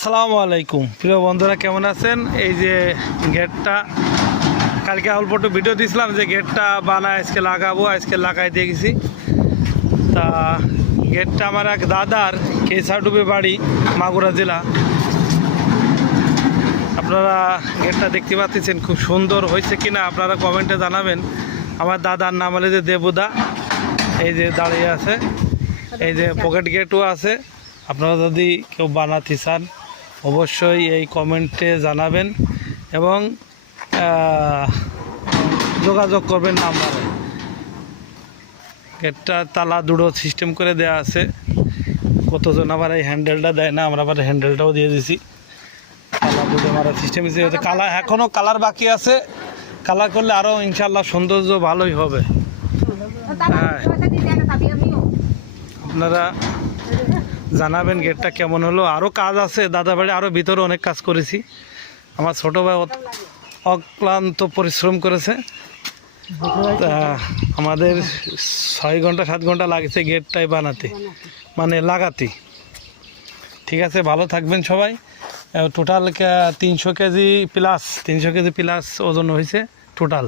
আসসালামু আলাইকুম প্রিয় বন্ধুরা, কেমন আছেন? এই যে গেটটা কালকে অল্প একটু ভিডিও দিয়েছিলাম যে গেটটা বানায় আজকে লাগাবো, আজকে লাগাই দিয়ে গেছি। তা গেটটা আমার এক দাদার কেসাডুবে বাড়ি, মাগুরা জেলা। আপনারা গেটটা দেখতে পাচ্ছেন, খুব সুন্দর হয়েছে কিনা আপনারা কমেন্টে জানাবেন। আমার দাদার নাম হলে যে দেবুদা, এই যে দাঁড়িয়ে আছে। এই যে পকেট গেটও আছে। আপনারা যদি কেউ বানাতে চান অবশ্যই এই কমেন্টে জানাবেন এবং যোগাযোগ করবেন নাম্বারে। গেটটা তালা দুটো সিস্টেম করে দেওয়া আছে। কতজন আবার এই হ্যান্ডেলটা দেয় না, আমরা আবার হ্যান্ডেলটাও দিয়ে দিছি। তালা দুটো মারা সিস্টেম হিসেবে কালার, এখনও কালার বাকি আছে। কালার করলে আরও ইনশাল্লাহ সৌন্দর্য ভালোই হবে। হ্যাঁ, আপনারা জানাবেন গেটটা কেমন হলো। আরও কাজ আছে দাদা বাড়ি, আরও ভিতরে অনেক কাজ করেছি। আমার ছোটো ভাই অক্লান্ত পরিশ্রম করেছে। তা আমাদের 6 ঘন্টা 7 ঘন্টা লাগছে গেটটাই বানাতে, মানে লাগাতে। ঠিক আছে, ভালো থাকবেন সবাই। টোটাল 300 কেজি প্লাস ওজন হয়েছে টোটাল।